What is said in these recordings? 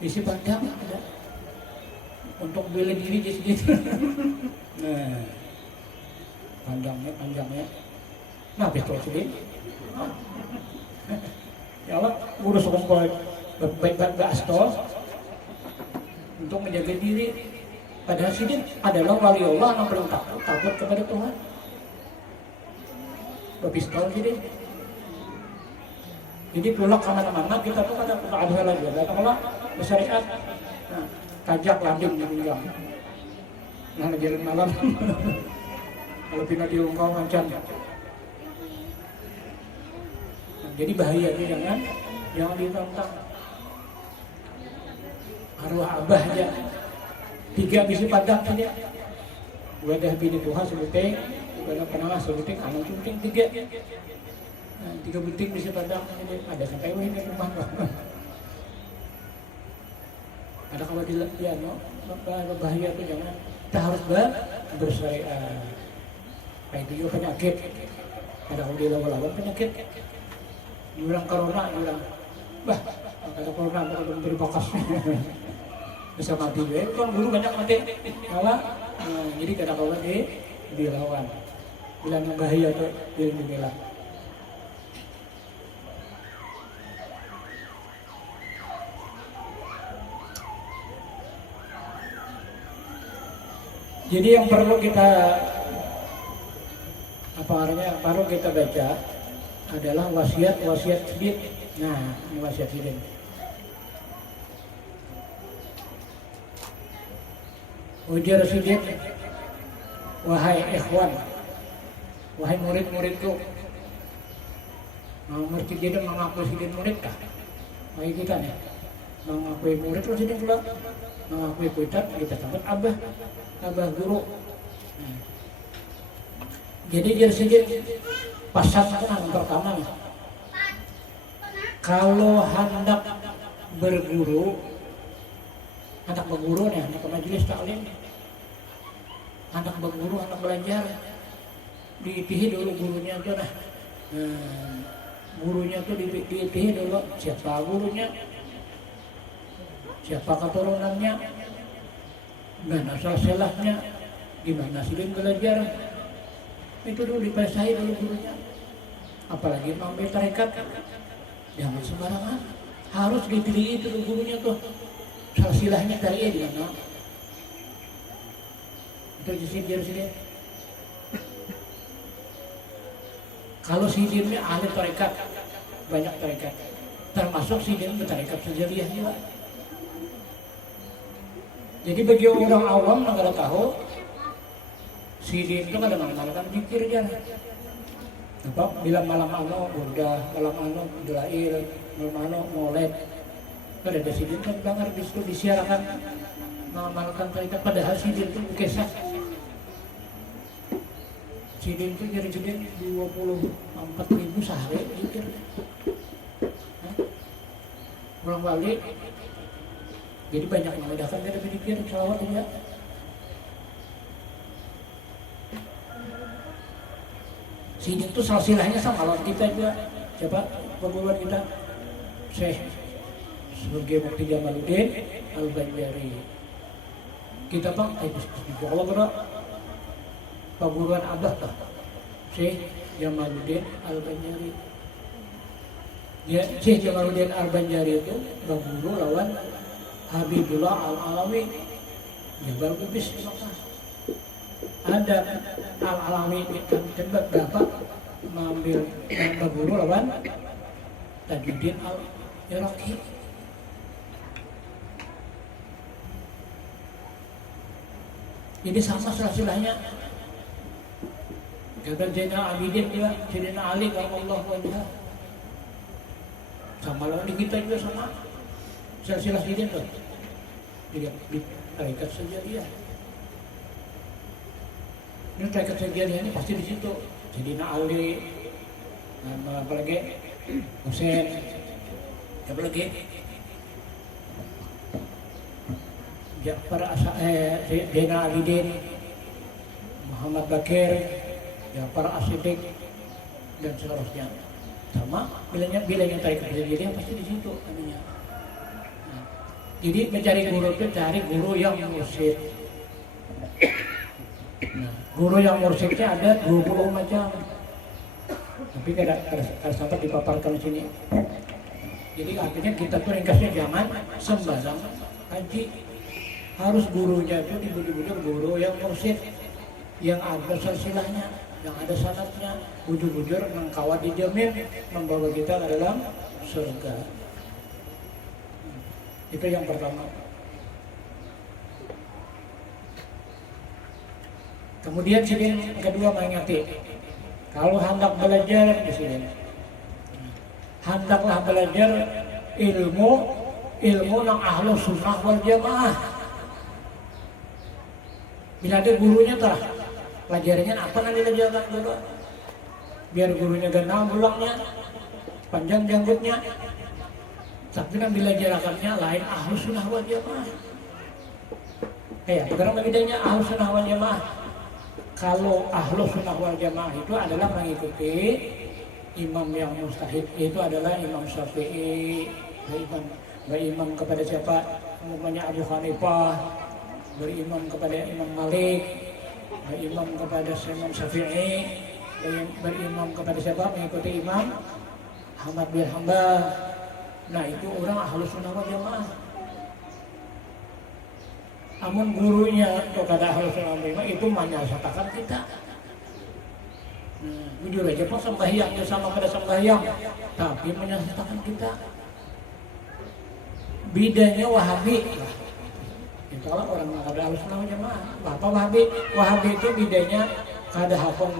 isi padang ada untuk bela diri di situ. Nah, panjangnya. Nah, pistol sedih. Ya Allah, urus kumpul baik-baik astol untuk menjaga diri. Padahal sidin adalah wali Allah yang paling takut kepada Tuhan. Pistol sidin. Jadi pulak kemana-mana kita tuh ada keadaan lagi. Kalau bersyariat, nah, kajak landing di pinggang. Nah, jalan malam. Kalau pindah di ungkau mancan. Jadi bahaya itu jangan ditantang. Arwah abah aja 3 bisi padang saja. Wadah bini Tuhan sebuting, wadah penawah sebuting, anak sebuting 3. Nah, 3 buting bisi padang saja. Ada sampai wih di rumah. Ada kalau di piano, bahaya itu jangan. Kita harus bersyariat. Kayak itu juga penyakit. Ada kalau di lawan-lawan penyakit. Diulang corona, diulang. Bah, ada corona, ada beri bakas. Bisa mati juga. Kan dulu banyak mati. Malah, jadi kadang-kadang dilawan. Bilang yang bahaya tuh, dibilang. Jadi yang perlu kita perlu kita baca adalah wasiat sidin. Nah, ini wasiat sidin. Ujar sidin, wahai ikhwan, wahai murid-muridku, mau ngerti dia mengaku sidin murid kah? Wahai kita nih, mengakui murid lo sidin pula, mengakui kita sampai abah guru. Nah. Jadi dia sidin pasang yang pertama nih. Kalau hendak berguru, anak berguru nih, anak majelis taklim, anak berguru, anak belajar, diitihi dulu gurunya tuh nah. Gurunya tuh diitihi dulu siapa gurunya, siapa keturunannya, mana silsilahnya, gimana sidin belajar, itu dulu dipelajari dulu gurunya. Apalagi mengambil tarekat, jangan sembarangan, harus dipilih itu dulu gurunya tuh. Silsilahnya dari di mana? Itu sidin. Kalau sidinnya ahli tarekat, banyak tarekat, termasuk sidin tarekat sejariyah juga. Jadi bagi orang awam yang nggak tahu, sidin itu ada mengatakan zikir aja. Apa? Bila malam ano burdah, malam ano delail, malam ano maulid. Ada sidin kan dengar di situ disiarkan mengamalkan tarekat, padahal sidin itu bukesak. Sidin itu jadi sidin 24.000 sehari zikir. Pulang balik, jadi banyak memudahkan dia berpikir selawat aja. Sidin itu silsilahnya sama kalau kita juga. Coba perguruan kita Syekh sebagai Mufti Jamaluddin Al-Banjari. Kita bang, Allah berat perguruan abad lah, Syekh Jamaluddin Al-Banjari. Ya, Syekh Jamaluddin Al-Banjari itu berguru lawan Habibullah Al-Alawi Jabal Qubis. Ada Al-Alawi tempat bapak mengambil berguru lawan Tajuddin Al-Iraqi. Jadi sama silsilahnya. Kata Zainal Abidin juga, Sayyidina Ali karramallahu wajhah. Sama lawan di kita juga sama. Silsilah sidin tuh. Di tarekat sejariyah. Ini tarekat sejariyah ini pasti di situ. Sayyidina Ali, apalagi Husain, apalagi Ja'far Zainal Abidin, Muhammad Bakir, Ja'far As-Siddiq dan seterusnya. Sama bilangnya tarekat sejariyah pasti di situ namanya. Nah, Jadi mencari guru itu cari guru yang mursyid. Nah, guru yang mursyidnya ada 20 macam. Tapi kada sempat dipaparkan di sini. Jadi artinya kita tuh ringkasnya jangan sembarang haji. Harus gurunya itu dibujuk-bujuk guru yang mursyid, yang ada silsilahnya, yang ada sanadnya, bujur-bujur mengkawat dijamin membawa kita ke dalam surga. Itu yang pertama. Kemudian sini kedua mengingati, kalau hendak belajar di sini, hendaklah belajar ilmu nang ahlu sunnah wal jamaah. Bila ada gurunya tah, pelajarannya apa nanti diajarkan dulu? Biar gurunya ganal bulangnya, panjang janggutnya. Tapi yang diajarkannya lain ahlu sunnah wal jamaah. Bagaimana bedanya ahlu sunnah wal jamaah? Kalau ahlu sunnah wal jamaah itu adalah mengikuti imam yang mustahid, itu adalah Imam Syafi'i, berimam kepada siapa? Umumnya Abu Hanifah, berimam kepada Imam Malik, berimam kepada Imam Syafi'i, berimam kepada siapa? Mengikuti Imam Ahmad bin Hanbal. Nah itu orang ahlu sunnah wal jamaah. Amun gurunya kepada ahlu sunnah wal jamaah itu menyesatkan kita. Jujur aja kok sembahyangnya sama pada sembahyang, tapi menyesatkan kita. Bidanya Wahabi. Itulah orang yang ada ahlu sunnah wal jamaah. Apa Wahabi? Wahabi itu bidanya kada hafal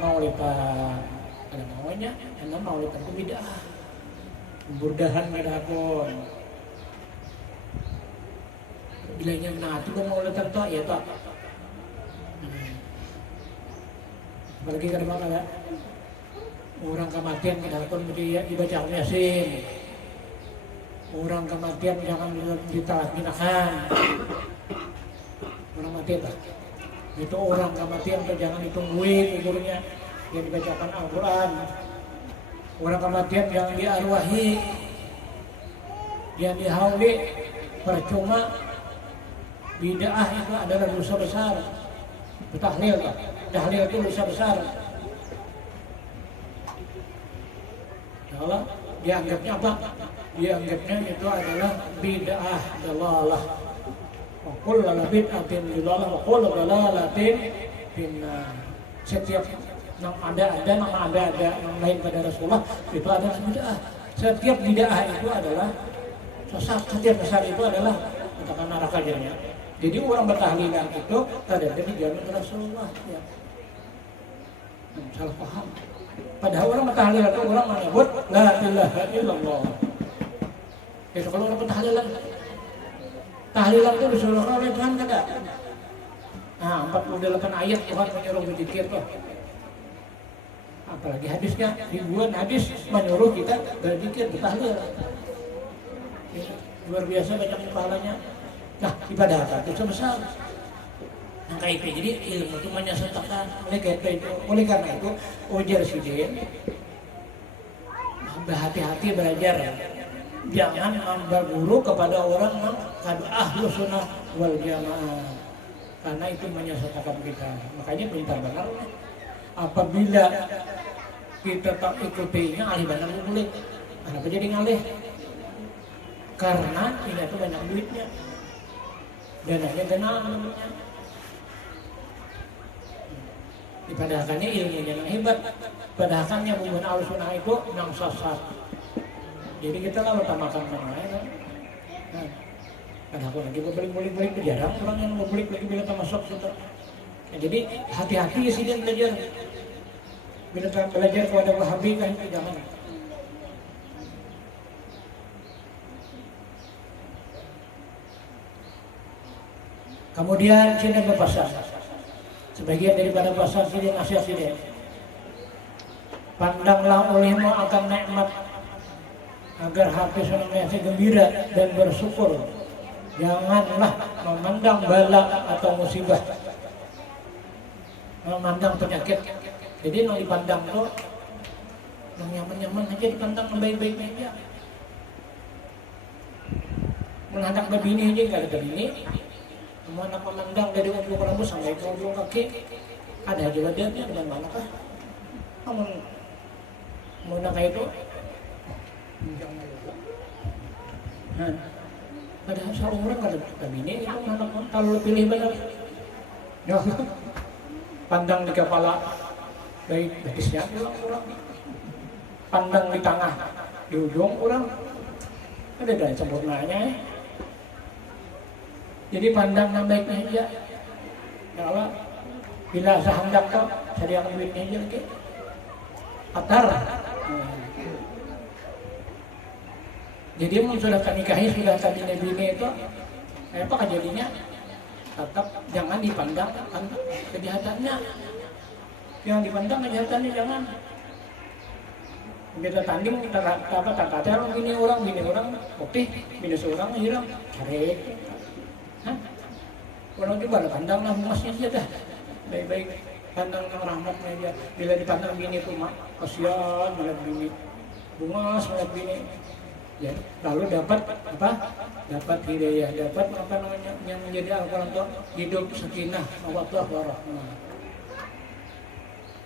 maulidan. Ada maunya, karena maulidan itu bid'ah. Burdahan kada hafal. Bilanya itu maulidan tak ya tak. Apalagi kada bakal ya. Orang kematian kada hafal dibaca Yasin. Orang kematian jangan ditalakinakan. Orang mati tak. Itu orang kematian jangan ditungguin kuburnya, yang dibacakan Al-Quran. Orang kematian jangan diarwahi, yang dihauli. Percuma bid'ah itu adalah dosa besar. Tahlil tak? Tahlil itu dosa besar. Allah dianggapnya apa? Dianggapnya itu adalah bid'ah dalalah. Wa kullu bid'atin dalalah wa kullu dalalatin finnar. Setiap yang ada nama ada yang lain pada Rasulullah itu adalah bid'ah. Setiap bid'ah itu adalah sesat. Setiap sesat itu adalah katakan neraka jadinya. Jadi orang bertahlilan itu tidak ada dijamin Rasulullah. Ya. Salah paham. Padahal orang bertahlilan itu orang menyebut la ilaha illallah. Itu kalau orang bertahlilan, tahlilan itu disuruh oleh Tuhan kada? Nah, 48 ayat Tuhan menyuruh berzikir tuh. Apalagi hadisnya, ribuan hadis menyuruh kita berzikir, bertahlil. Luar biasa banyak pahalanya. Nah, ibadah itu sebesar. Angka itu jadi ilmu itu menyesatkan. Oleh karena itu ujar sidin, berhati-hati belajar. Jangan ambil guru kepada orang yang kada ahlu sunnah wal jamaah, karena itu menyesatkan kita. Makanya pintar benar. Apabila kita tak ikutinya, alih benar boleh. Kenapa jadi ngalih? Karena ini itu banyak duitnya, dananya kenal namanya. Padahalnya ilmunya yang hebat, padahalnya bukan ahlu sunnah itu yang sesat. Jadi kita kalau utamakan yang lain, kan aku lagi berbalik jarang orang yang berbalik lagi bila tak masuk sudah. Nah, jadi hati-hati ya sih dia belajar. Bila tak belajar kepada Wahabi kan jangan. Kemudian sini berpesan. Sebagian daripada pesan sini nasihat sini. Pandanglah olehmu akan nikmat, agar hati senantiasa gembira dan bersyukur. Janganlah memandang bala atau musibah, memandang penyakit. Jadi yang dipandang tuh yang nyaman-nyaman aja, dipandang yang baik-baik aja. anak bini aja nggak ada bini. Semua anak memandang dari ujung rambut sampai ke ujung kaki. Ada aja wajahnya dengan mana kah? Kamu mau nak itu? Jangan lupa. Nah, padahal seorang orang nggak ada bini, itu anak kalau pilih benar. Ya, pandang di kepala baik betisnya orang, pandang di tengah di ujung orang ada dari sempurnanya. Jadi pandang yang baiknya aja. Kalau bila sehendak kau cari yang duitnya aja lagi. Atar. Jadi mau sudah nikahi sudah tadi bini itu apa kejadiannya? Tetap jangan dipandang kejahatannya. Yang dipandang kejahatannya jangan. Kita tanding kita apa tak bini orang putih, bini seorang hilang cari. Orang juga ada pandang lah emasnya saja dah. Baik-baik pandang rahmatnya dia. Bila dipandang bini itu mak kasihan melihat bini, bungas melihat bini. Ya, lalu dapat apa? Dapat hidayah, dapat apa namanya yang menjadi Al-Quran itu hidup sakinah, mawaddah warahmah.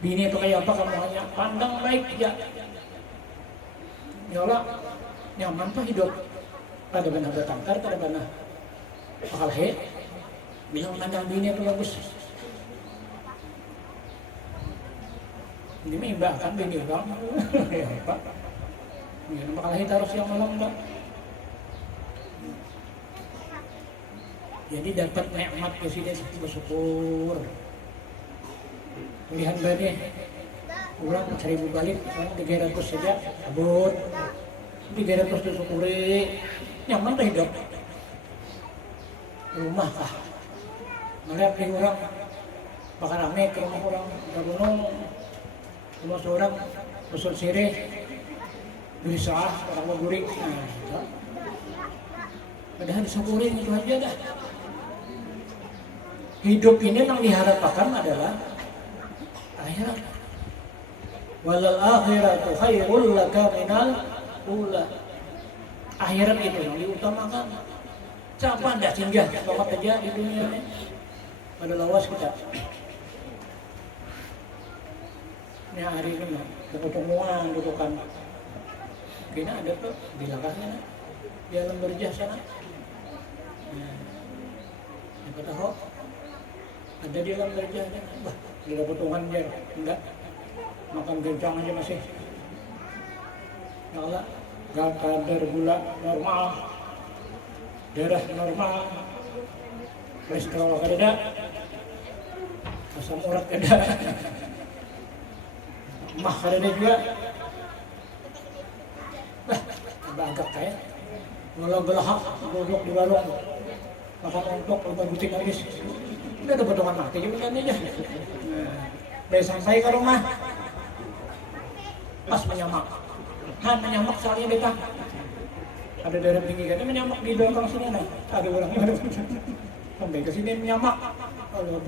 Bini itu kayak apa kamu hanya pandang baik ya. Ya Allah, nyaman tuh hidup. Pada benar bertangkar, pada benar bakal bilang pandang bini itu bagus. Ini mbak kan bini bang, ya pak. Ya, bakal harus yang malam enggak. Jadi dapat nikmat presiden bersyukur. Lihat badai, ulang 1000 balik, orang 300 saja, abot. 300 disyukuri, nyaman tuh hidup. Rumah kah? Melihat di orang, bakal rame ke rumah orang, udah gunung, rumah seorang, usul sirih, bisa orang mau guring. Nah, padahal disyukurin itu aja dah. Hidup ini yang diharapkan adalah akhirat. Walal akhiratu khairul laka minal ula. Akhirat itu yang diutamakan. Siapa anda singgah bapak kerja di dunia ini? Pada lawas kita. Ini hari ini berketemuan dudukan. Kena ada tuh di langkahnya di alam berjah sana. Nah, yang kata ho ada di alam berjahnya. Wah, gila potongan dia enggak makan gencang aja masih. Ya Allah, kadar gula normal, darah normal, kolesterol ada, asam urat ada, mah ada juga. Wah, agak kayak walau gelahak duduk di warung makan untuk lepas butik habis udah ada potongan mati juga kan aja. Udah sampai ke rumah pas menyamak menyamak soalnya betah ada darah tinggi kan menyamak di belakang sini nih ada orang sampai ke sini menyamak kalau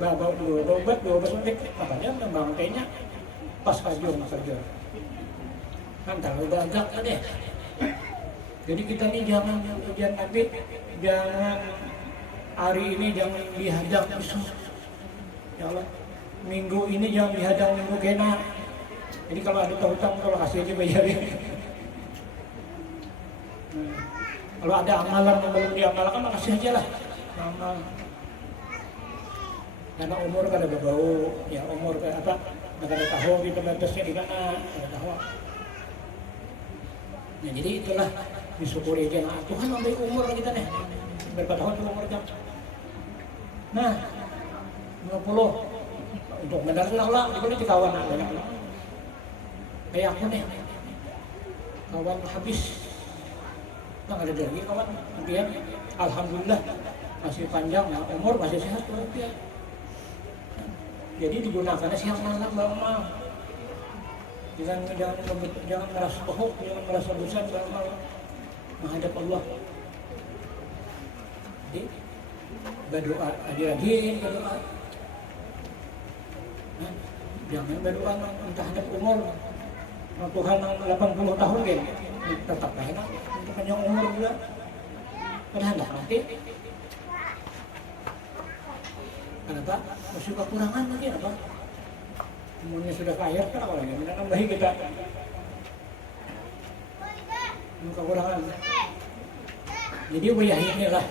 bawa obat menit makanya bangkainya pas kajur kan terlalu banyak kan ya. Jadi kita ini jangan ujian Nabi, jangan hari ini jangan dihadang musuh. Ya Allah, minggu ini jangan dihadang minggu kena. Jadi kalau ada hutang kalau kasih aja bayarin. Kalau ada amalan yang belum diamalkan makasih aja lah. Amal. Karena umur kada berbau, ya umur apa? Kada tahu gitu batasnya di mana, kada tahu. Nah jadi itulah disyukuri aja. Nah, Tuhan memberi umur kita nih. Berapa tahun tuh umur kita? Nah, 50. Untuk mendarat lah, boleh di kawan banyak lah. Kayak aku nih, kawan habis. Nggak ada lagi kawan. Kemudian, alhamdulillah masih panjang, nah, umur masih sehat ya. Jadi digunakannya siang malam bang. Jangan merasa bohong, jangan merasa bosan dalam menghadap Allah. Jadi berdoa rajin berdoa. Nah, jangan berdoa entah hadap umur Tuhan 80 tahun kan. tetap enak untuk panjang umur juga. Padahal nggak mati. Kenapa? Masih kekurangan lagi apa? Umurnya sudah kaya kan apa lagi? Menambahi kita. Kekurangan. Jadi wayah inilah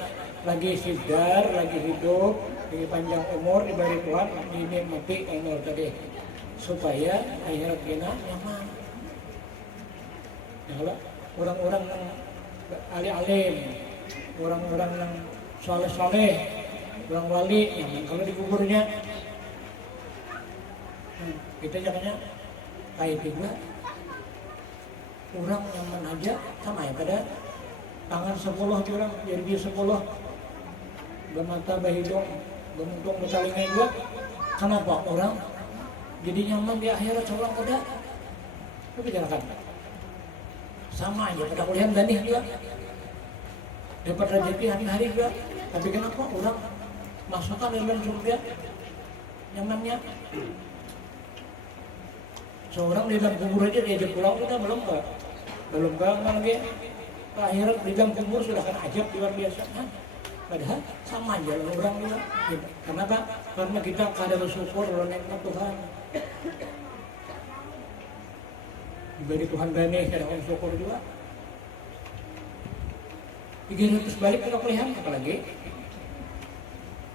lagi segar, lagi hidup, lagi panjang umur diberi Tuhan, ini mati umur tadi supaya akhirat kita nyaman. Ya kalau orang-orang yang alim-alim, orang-orang yang soleh-soleh, orang wali, nyaman kalau di kuburnya. Kita jangannya kayak juga. Orang nyaman aja sama ya pada tangan 10 orang jadi dia 10 bermata bahidong beruntung bersalingnya juga. Kenapa orang jadi nyaman di akhirat seorang pada itu bicarakan sama aja pada kuliah dan juga dapat rezeki hari-hari juga. Tapi kenapa orang masukkan dalam surga nyamannya? Seorang di dalam kubur aja diajak pulang udah belum lagi akhirat di dalam kubur sudah kan ajab luar biasa. Padahal sama aja orang juga. Kenapa? Karena kita kada bersyukur oleh nikmat Tuhan. Diberi Tuhan banyak kada bersyukur juga. 300 balik kalau kelihatan apalagi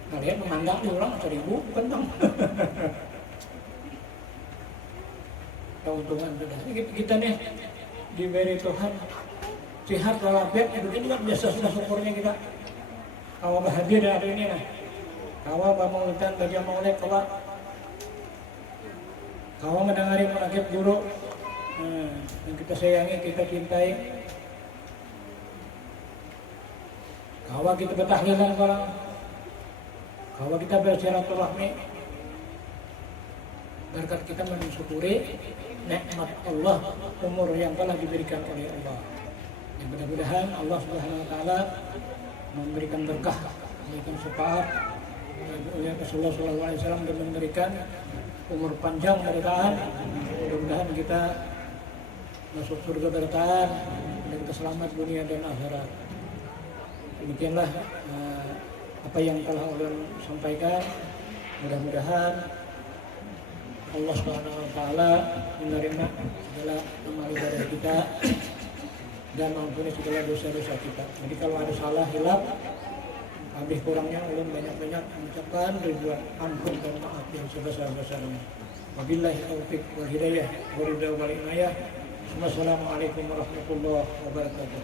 kalian memandang orang 1000 bukan dong. Keuntungan sudah kita nih diberi Tuhan sehat walafiat begini kan biasa sudah syukurnya kita. Awal bahagia dan ada ini lah. Awal bangunan bagi maulid kelak. Awal mendengari menakib guru yang kita sayangi, kita cintai. Awal kita bertahlilan orang. Awal kita bersilaturahmi. Berkat kita mensyukuri nikmat Allah, umur yang telah diberikan oleh Allah. Yang mudah-mudahan Allah Subhanahu wa taala memberikan berkah, memberikan syafaat oleh Rasulullah sallallahu alaihi wasallam dan memberikan umur panjang bertahan. Mudah-mudahan kita masuk surga bertahan dan kita selamat dunia dan akhirat. Demikianlah apa yang telah Allah sampaikan. Mudah-mudahan Allah Subhanahu wa taala menerima segala amal ibadah kita dan mengampuni segala dosa-dosa kita. Jadi kalau ada salah hilaf, lebih kurangnya ulun banyak-banyak mengucapkan ribuan ampun dan maaf yang sebesar-besarnya. Wabillahi taufiq wal hidayah wa ridha wal inayah. Wassalamualaikum warahmatullahi wabarakatuh.